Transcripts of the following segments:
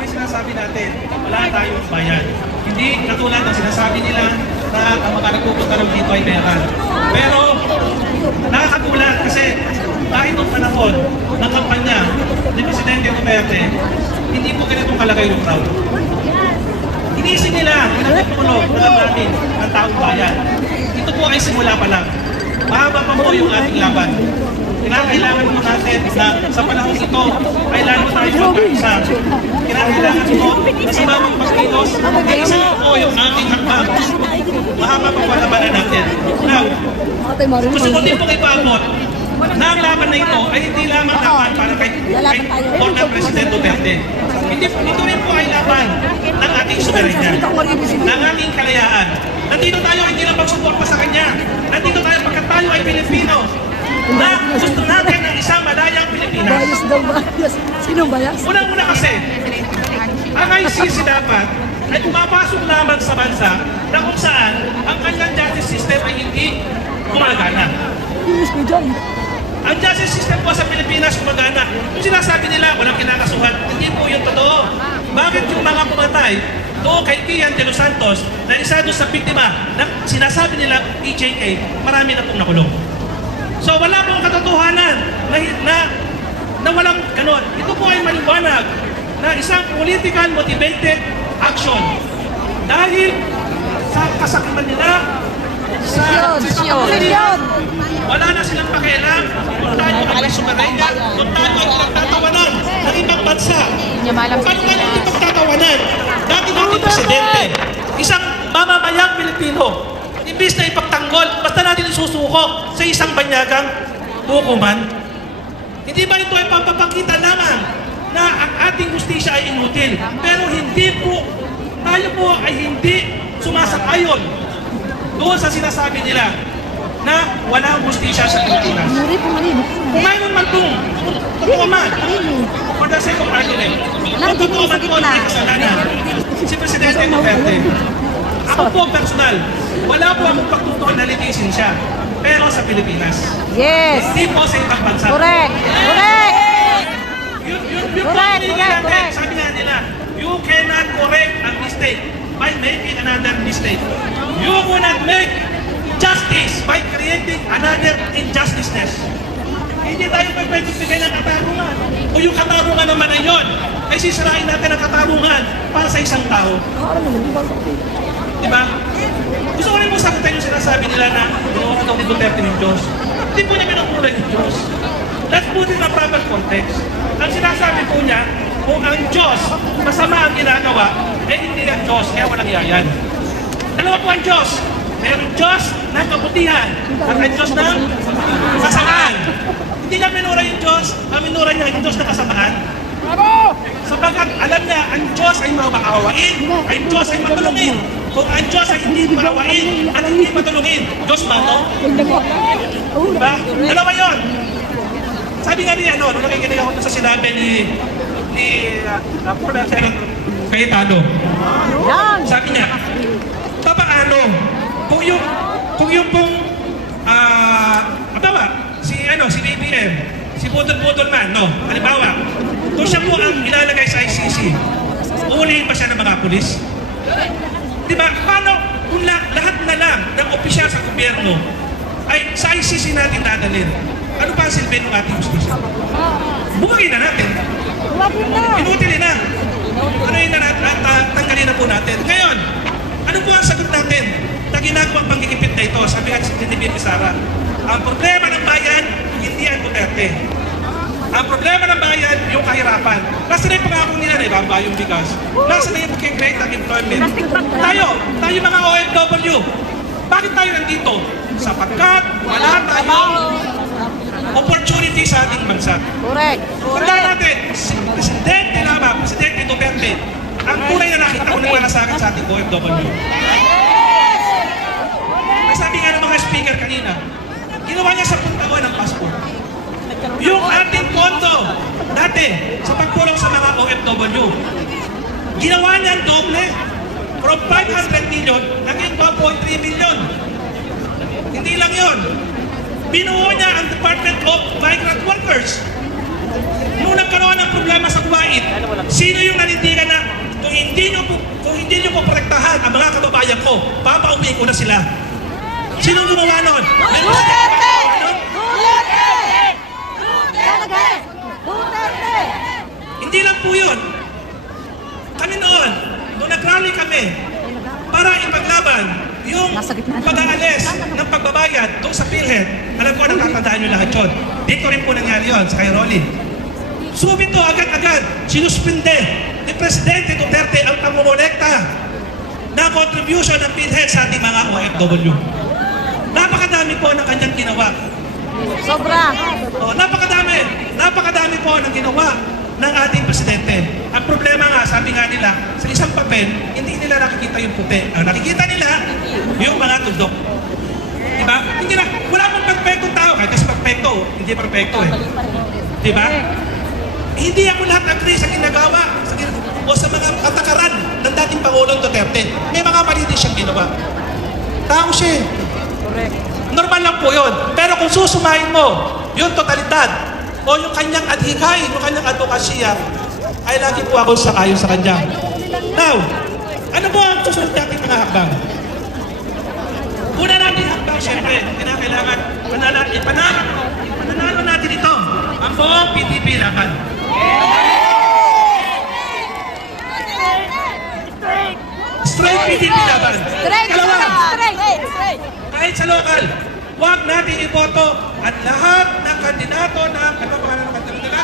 may sinasabi natin, wala tayong bayan. Hindi katulad ng sinasabi nila na ang mga nagpupunta rin dito ay pera. Pero nakakagulat kasi kahit nung panahon ng kampanya ni Presidente Duterte, hindi po ganitong kalagay yung crowd. Inisip nila, pinagpupuno ng natin ang taong bayan. Ito po ay simula pa lang. Mahaba pa po yung ating laban. Kinakailangan po natin na sa panahon ito ay lalo tayo magkaisa. Kinakailangan po na sa mamang pagkilos ay isa po yung ating hakbang. Mahaba pa po labanan natin. Now, gusto ko din po ipaabot na ang laban na ito ay hindi lamang laban para kay Former President Duterte. Ito rin po ay laban ng ating soberanya, ng ating kalayaan. Nandito tayo hindi lang magsuporta sa kanya. Nandito tayo pagkat tayo ay Pilipino. Na gusto natin ng isang madayang Pilipinas. Bias daw, bias. Sinong bias? Unang-una kasi, ang ICC dapat ay pumapasok lamang sa bansa na kung saan ang kanyang justice system ay hindi gumagana. Yes, ko dyan. Ang justice system po sa Pilipinas gumagana. Kung sinasabi nila, walang kinakasuhan, hindi po yung totoo. Bakit yung mga pumatay doon kay Kian de los Santos na isa doon sa biktima na sinasabi nila EJK, marami na pong nakulong. So wala pong katotohanan na walang ganon. Ito po ay maliwanag na isang political motivated action. Dahil sa kasakiman nila, sa wala na silang pakialam kung tayo ang sumaraya, kung tayo ay pinagtatawanan ng ibang bansa. Paano tayo pinagtatawanan? Dati natin presidente, isang mamamayang Pilipino, imbis na ipagtanggol, basta natin isusuko sa isang banyagang hukuman. Hindi ba ito ay papapakita lamang na ang ating justisya ay inutil? Pero hindi po, tayo po ay hindi sumasang-ayon doon sa sinasabi nila na walang justisya sa Pilipinas. Mayroon man itong totoo man, for the sake of argument, kung totoo man po ang kasalanan si Presidente Duterte. Ako po personal, wala po akong pagtutuan na litigation siya, pero sa Pilipinas. Yes. Hindi po sa ibang bansa. Correct. Correct. Correct. Sabi nga nila, you cannot correct a mistake by making another mistake. You cannot make justice by creating another injustice. Hindi tayo pwede bigay ng katarungan. O yung katarungan naman na yun, ay sisirain natin ang katarungan para sa isang tao. Diba? Gusto ko rin mo sakitan yung sinasabi nila na ginawa daw ni Duterte ng Diyos. Hindi po niya pinagmulay ng Diyos. Let's put it in a proper context. Ang sinasabi po niya, kung ang Diyos masama ang ginagawa, eh hindi ang Diyos, kaya walang iyayan. Dalawa po ang Diyos. Mayroong Diyos ng kabutihan at ang Diyos ng kasamaan. Hindi niya minura yung Diyos, ang minura niya yung Diyos ng kasamaan. Sapagkat alam niya, ang Diyos ay maawain, ang Diyos ay matulungin. Kung ang Diyos ay hindi maawain at hindi matulungin, Diyos ba ito? Diba? Dalawa yun. Sabi nga niya, nung nakikinig ako sa sinabi ni Former Senator Cayetano, sabi niya, papaano kung yung pong si BBM, si Budol Man, no? Halimbawa, kung siya po ang ilalagay sa ICC, uulihin pa siya ng mga pulis? Diba? Paano kung lahat na lang ng opisyal sa gobyerno ay sa ICC natin dadalhin? Ano pa ang silbi ng ating justisya? Bumagay na natin. Inutilin na. Ano yun na tanggalin na po natin. Ngayon, ano po ang sagot natin na ginagawang panggigipit na ito? Sabi nga si Titi Sara, ang problema ng bayan, hindi ang Duterte. Ang problema ng bayan, yung kahirapan. Nasa na yung pangako nila na ibaba yung bigas. Nasa na yung pag-create ng employment. Tayo mga OFW, bakit tayo nandito? Sapagkat wala tayong opportunity sa ating bansa. Correct. Tandaan natin, Presidente Duterte, ang kulay na nakita ko ng malasakit sa ating OFW. May sabi nga ng mga speaker kanina, ginawa niya 10 taon ng passport. Yung ating pondo dati sa pagpulong sa mga OFW, ginawa niya ang doble. From 500 million, naging 1.3 million. Hindi lang yun. Binuo niya ang Department of Migrant Workers. Nung nagkaroon ng problema sa Kuwait, sino yung nanindigan na bayan ko, papauwiin ko na sila. Sino gumawa nun? Duterte! Duterte! Duterte! Hindi lang po yun. Kami noon, nung nag-rally kami, para ipaglaban yung pag-aalis ng pagbabayad doon sa PhilHealth. Alam ko, natatandaan nyo lahat yun. Dito rin po nangyari yun sa kay Rolly. Subito agad-agad, sinuspinde ni Presidente Duterte ang pangumolekta na contribution ng PhilHealth sa ating mga OFW. Napakadami po ng kanyang ginawa. Sobra. Oh, napakadami po ng ginawa ng ating Presidente. Ang problema nga, sabi nga nila, sa isang papel, hindi nila nakikita yung puti. Ang nakikita nila, yung mga tuldok. Diba? Hindi na, wala pong perfectong tao. Kasi perfecto, hindi perfecto eh. Diba? Hindi ako lahat agree sa ginagawa o sa mga katakaran ng dating Pangulong Duterte. May mga mali din siyang ginawa. Tao siya eh. Normal lang po yun. Pero kung susumahin mo yung totalidad o yung kanyang adhikain, yung kanyang advokasya, ay lagi po ako sakayo sa kanya. Now, ano po ang susunod natin mga hakbang? Una natin hakbang, syempre, kinakailangan panalo natin ito, ang buong PDP laban. Straight PDP laban. Kalawa, kahit sa lokal, huwag natin iboto at lahat ng kandidato ng, ano ba pangalan ng kandidato nila?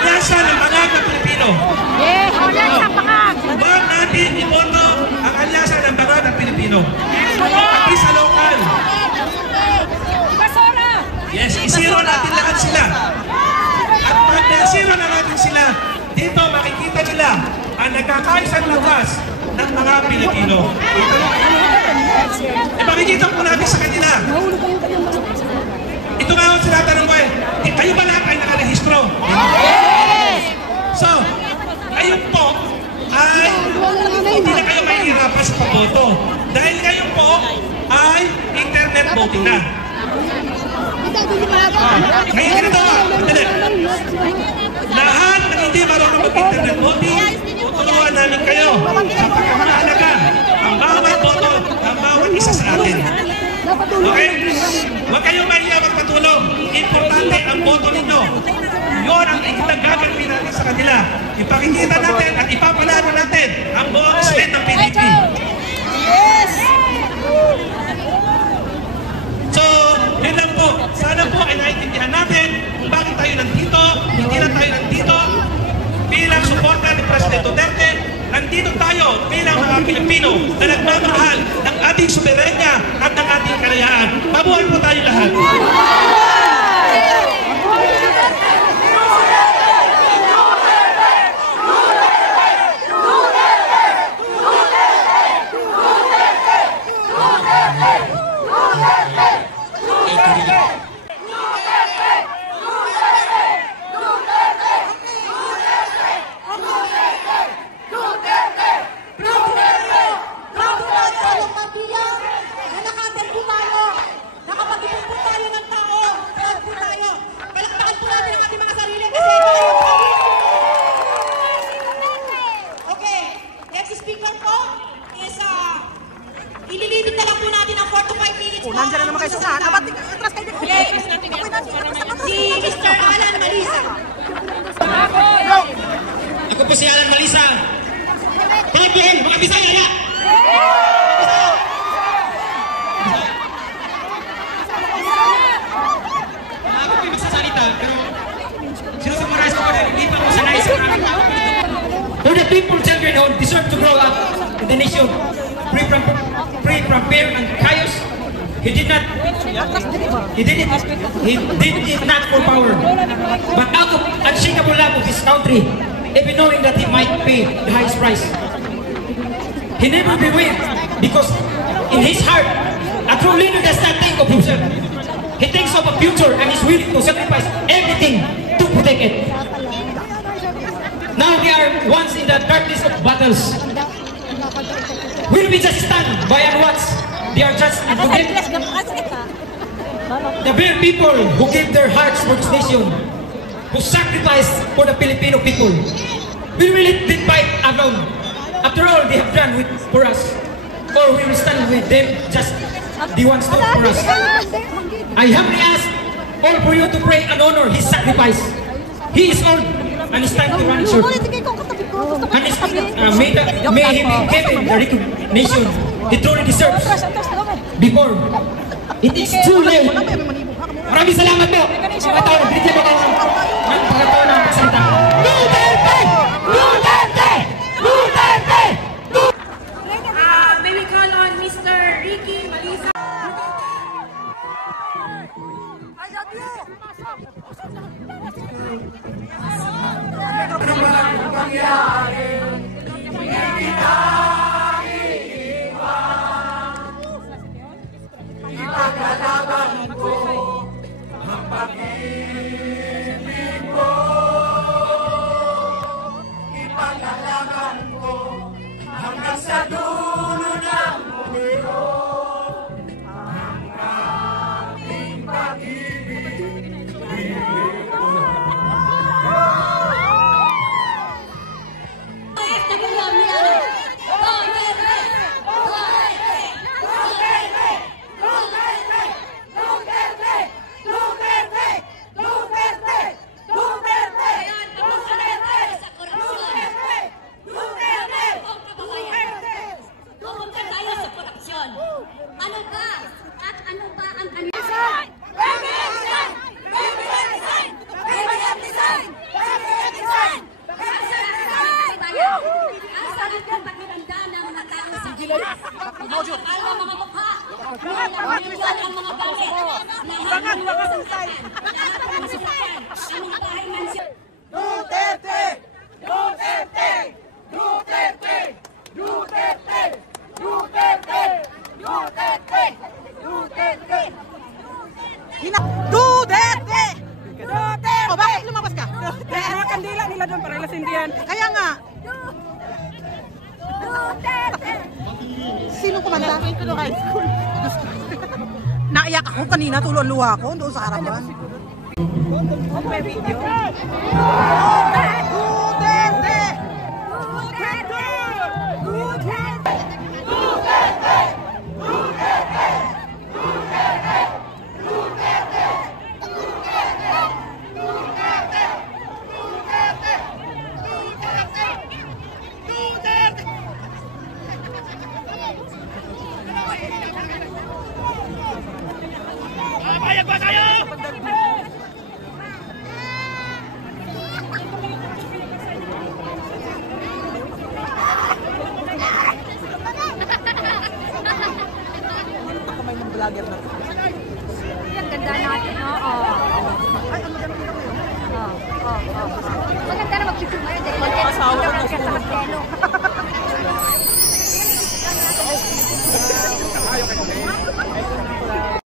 Alyansa ng Bangag na Pilipino. Huwag natin iboto ang Alyansa ng Bangag na Pilipino. Pati sa lokal. Yes, isiro natin lahat sila. At pag nasiro na natin sila, dito makikita nila ang nagkakaisang lakas ng mga Pilipino. Ipakikita po natin sa kanila. Ito nga ang sinatanong ko eh, kayo ba lahat ay nakarehistro? Yes! So, ngayon po ay hindi na kayo mahihirapan sa pagboto. Dahil ngayon po ay internet voting na. Ngayon ganito, madali. Lahat na hindi marunong mag-internet voting, tutulungan namin kayo sa pagkamahalaga ang bawat boto ng bawat isa sa atin. Okay? Huwag kayong mahiya magpatulong. Importante ang boto ninyo. Yun ang gagawin natin sa kanila. Ipakikita natin at ipapalano natin ang buong state ng PDP. Yes! So, yun lang po. Sana po ay naiintindihan natin kung bakit tayo nandito. Hindi na tayo nandito bilang suporta ni Presidente Duterte. Nandito tayo bilang mga Pilipino na nagmamahal ng ating soberenya at ng ating kalayaan. Mabuhay po tayo lahat. Ililibit na lang po natin ang 4 to 5 minutes po. Nandiyan na naman kayo sa saan. Atras kayo. Si Mr. Alan Malisa. Ako po si Alan Malisa. Pilipihin, mga Bisaya na! Ako po yung magsasalita, pero sinusummarize ko na hindi pa ako sanay sa maraming tao. For the people, children who deserve to grow up in the nation, free from fear and chaos, he did it not for power, but out of unshakable love of his country, even knowing that he might pay the highest price. He never be weak because in his heart, a true leader does not think of himself. He thinks of a future and is willing to sacrifice everything to protect it. Now we are once in the darkness of battles. Will we just stand by and watch? They are just and forget the very people who gave their hearts for this nation, who sacrificed for the Filipino people. Will we let them fight alone? After all they have done for us, or we will stand with them just the one stop for us. I humbly ask all for you to pray and honor his sacrifice. He is old and it's time to run short. And may he be given the recognition he truly deserves before it is too late. Maraming salamat po. Pagkataon, binigyan mo ako ng pagkataon ng magsalita. Duterte! Duterte! Duterte! May we call on Mr. Ricky Malisa. Duterte! O bakit lumabas ka? Mga kandila nila doon para lasindihan. Kaya nga. Duterte! Sino kumanta? High school. Naiyak ako kanina, tulon-luha ako doon sa harapan. May video. Duterte! Duterte! Duterte! Duterte! Duterte! Bayag ba tayo? Vlogger na. Ang ganda natin, oo. Ay, ang maganda kami. Oo. Maganda na mag-picture ngayon dahil maganda sa magkano.